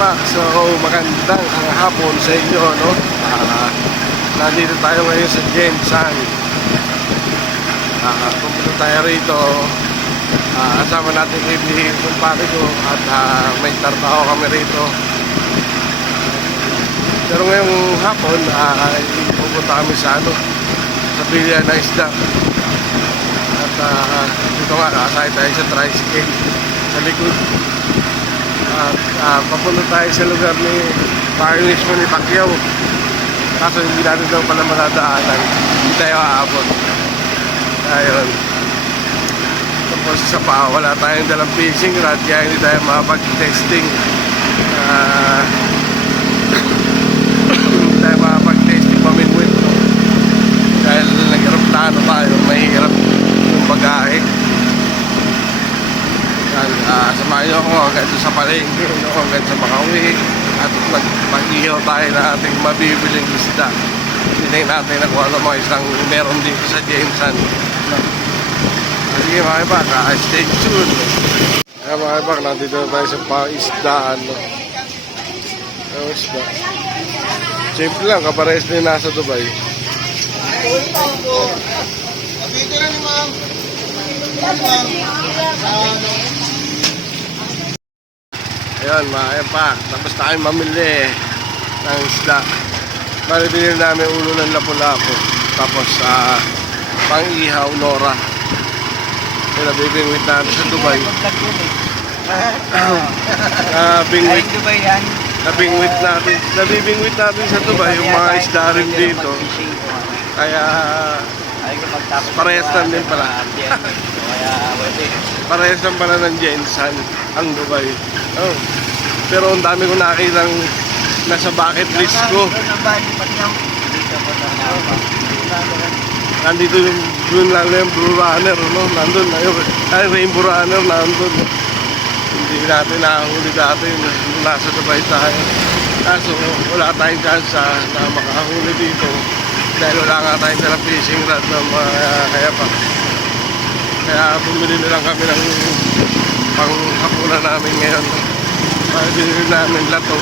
Pak. So, magandang hapon sa inyo, no? Nandito tayo ngayon sa Jensan. Pumunta tayo rito. Kasama natin kaibigan ng pare ko at may trabaho kami rito. Pero ngayong hapon ay pupunta kami sa sa bilya na isda. At dito nga, nakasakay tayo sa tricycle sa likod. At papunta tayo sa lugar ni mismo ni Pacquiao. Kaso hindi natin daw pala matadaanan. Hindi tayo aabot. Ayun. Tapos isa pa, wala tayong dalang fishing rod kaya hindi tayo makapag-testing. Hindi tayo makapag-testing pamingwit. Dahil nag-aeroplano tayo, mahirap yung bagahe. Samahan nyo ako hanggang sa palengke, hanggang sa Makawi. At mag-ihaw tayo na ating mabibiling isda. Hindi natin nakuha ng mga isang meron dito sa Jensan. Sige mga ibak, stay tuned. Mga ibak, nandito na tayo sa paisdaan. Ang isda. Simple lang, kapares din nasa Dubai. Ayun mga ibak, tapos tayo mamili ng isda. Malibili namin ulo ng lapu-lapu. Tapos pang-ihaw, Nora. Nabibingwit natin sa Dubai. Nabibingwit natin sa Dubai yung mga isda rin dito. Kaya parehas lang din pala. Parehas lang pala ng Jensan ang Dubai. Oh. Pero ang dami ko nakitang nasa bucket list ko. Nandito yung lang yung Blue Runner, no? Nandun na yung Rainbow Runner, nandun. Hindi natin nakahuli dati, nasa Dubai tayo. Kaso wala tayong chance na makahuli dito dahil wala nga tayong dalang fishing rod na kaya pa. Kaya bumili na lang kami ng panghapunan namin ngayon. Bumili namin lato.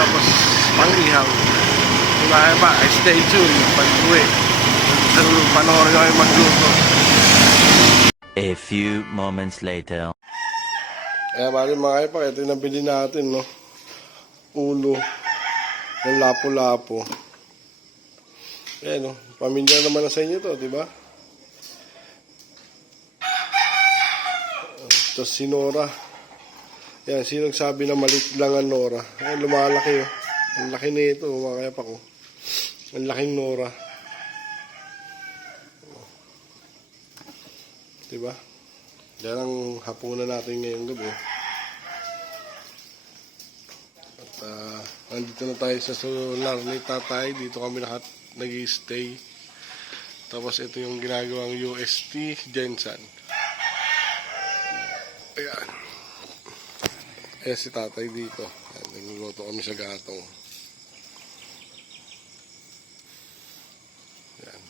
Tapos pang-ihaw. Kaya pa, stay tuned pag-uwi. Panoorin nyo kayo magluto. A few moments later. Kaya mga ipak, ito yung nabili natin, no? Ulo ng lapu-lapu. Ayan, no? Pamilya naman na sa inyo to, diba? Tapos si Nora. Ayan, sinong sabi na maliit lang ang Nora? Ayan, lumalaki, oh. Ang laki nito, mga ipak, oh. Ang laking Nora. Diba? Yan ang hapunan natin ngayong gabi. At nandito na tayo sa solar ni Tatay. Dito kami lahat nag-i-stay. Tapos ito yung ginagawang UST Jensan. Ayan. Ayan si Tatay dito. Nagluluto kami sa gatong. Ayan.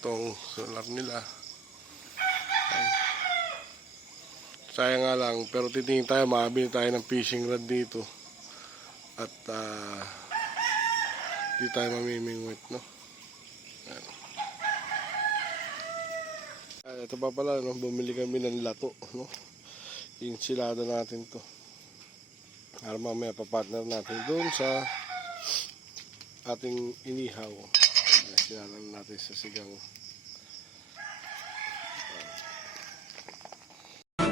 Itong solar nila. Sayang nga lang, pero titingin tayo, makabili tayo ng fishing rod dito. At di tayo mamimingwit, no? Ito pa pala, no? Bumili kami ng lato, no? Insilada natin to. Para mamaya papartner natin doon sa ating inihaw. Sinalan natin sa sigang.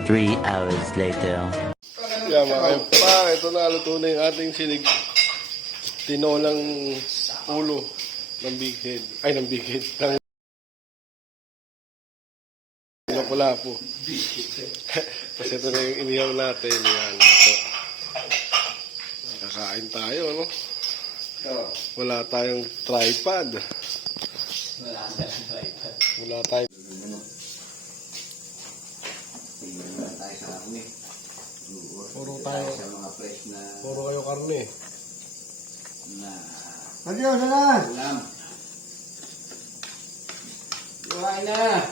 3 hours later. Yeah, mga pa, ito na, luto na yung ating sinig. Tinolang ulo ng big head. Ay, ng big head. Ng lapu-lapu. Tapos ito na yung inihaw natin. Yan, ito. Kakain tayo, no? Wala tayong tripod. Wala tayong Puro kayo karne. Adios, sana! Kuhain na!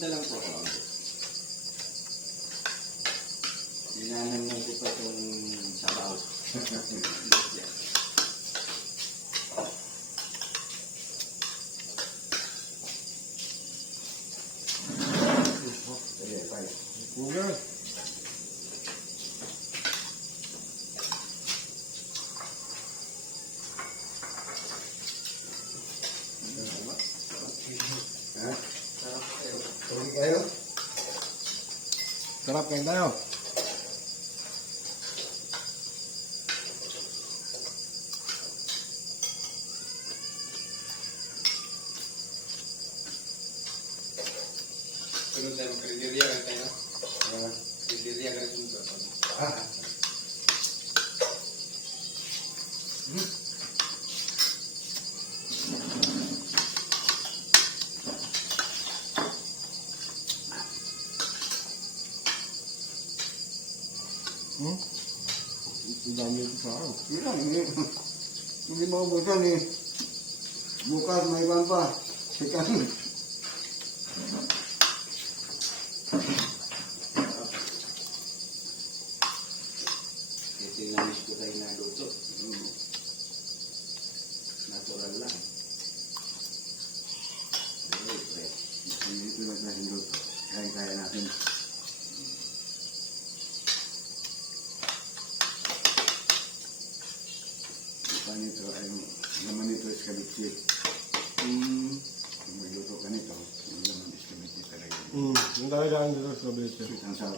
na lang po ako. Ninanamnan ko pa itong sabaw. Ugas. Ha? Tawag kayo? Sarap kain tayo. Sunod tayo, kriteriya kan tayo. Kriteriya kan sunod. Ang dami ito sa akin. Yun lang, hindi maubusan eh. Bukas may iban pa. Sikan. Ito yung namis ko tayo naluto. Natural lang. Dito lang natin luto. Kaya natin. Nito ay laman nito is kabitsi. Kung magluto ka nito, yung laman is kabitsi talaga. Yung talagaan dito sa Cavite. Sweet and sour.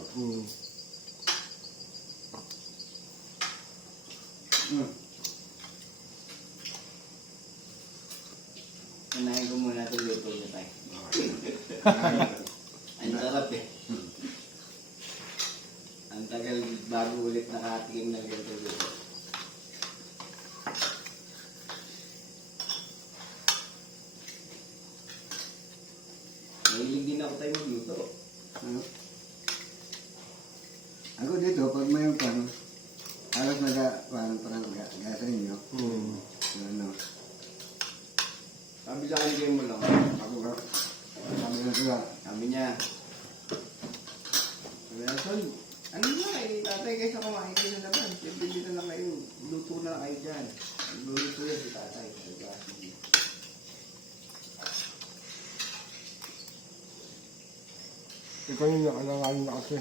Kanain ko muna ito luto niya tayo. Ang sarap eh. Ang tagal bago ulit nakatikim na ganito luto. Mahilig din ako tayo magluto. Ano? Ako dito, pag mayroon pa, halos parang gaya sa inyo. Ano? Sabi sa akin kayo mo lang. Ako ka? Sabi na sila. Sabi niya. Sabi na, Sol, ano nga eh, tatay kayo sa kumain kayo na naman. Siyempre dito na kayo, luto na kayo dyan. Luto yan si tatay. Sige. Ikaw yung nakalanganin na kasi.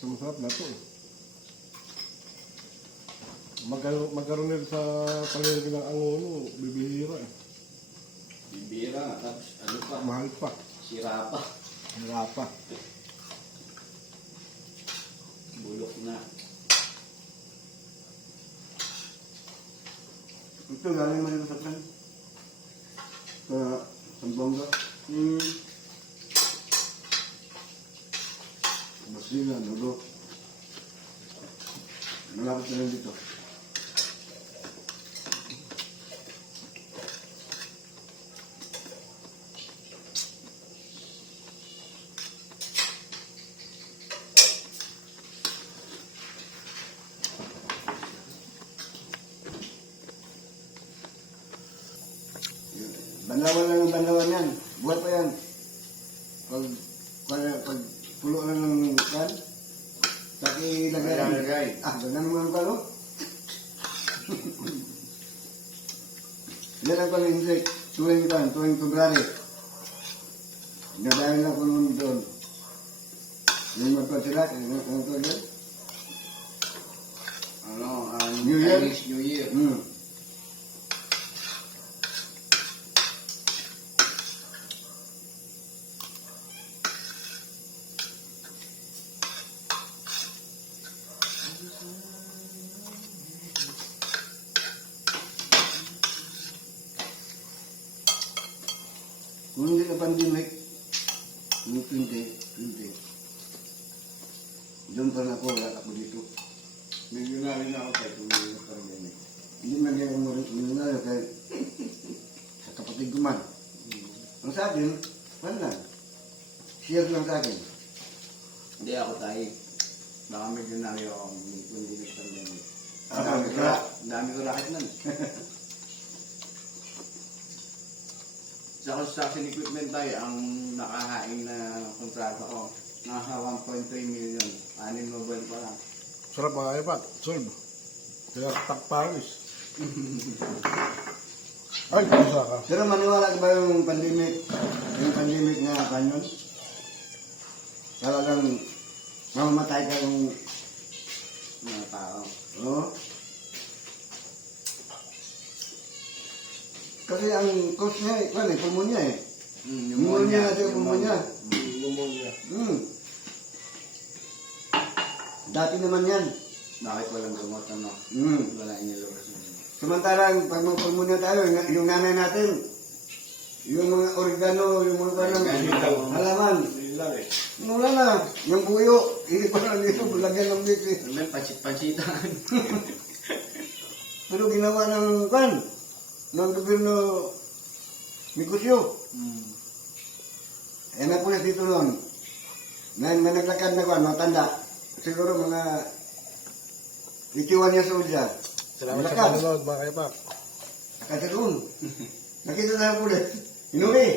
Masarap na ito eh. Magkaroon nito sa palengke ng Angono, bibihira eh. Bibira, tapos ano pa? Mahal pa. Sira pa. Wala pa. Bulok na. Ito galing man sa kan. Sa Sambonga. Masina, nulo. Malapit na rin dito. Banlawan lang yung banlawan yan. Buhay pa yan. Pag pulo na ng kan, taki lagay. Ganun naman pa, no? Yan ang pala insect. Tuwing February. Nadahin na ko naman doon. Yung magpasila, ano to yun? New Year? New Year. Kung hindi ka pandemic, yung 20, doon pa na ako, wala ako dito. Milyonaryo na ako kahit kung hindi na pandemic. Hindi man yan ang milyonaryo kahit tiguman. Ang sa akin, ano lang. Share lang sa akin. Hindi ako tayo. Baka medyo nari ako hindi nagpandemic. Dami ko racket nun. Sa construction equipment tayo, ang nakahain na kontrata ko, nasa 1.3 million. 6 mobile pa lang. Sarap mga ipat. Solve. Kaya takpawis. Ay, kusa ka. Pero maniwala ka ba yung pandemic na kanyon? Talagang mamamatay ka yung Mga tao. Oo. Kasi ang cause niya, pulmonya eh. Pneumonia na siya, pulmonya. Pneumonia. Dati naman yan. Bakit walang gamot, ano? Wala inilabas na yun. Samantalang pag magpulmonya tayo, yung nanay natin, yung mga oregano, yung mga halaman. Wala na. Yung buyo, hindi pa lang dito, lagyan ng bipi. May pansit-pansitan. Pero ginawa ng gobyerno Migosyo. Eh na pulis dito noon. May naglakad na matanda. Siguro mga 81 years old siya. Salamat sa Naglakad. panonood mga ipat. Nakasa doon. Nakita na ang pulis. Inuwi.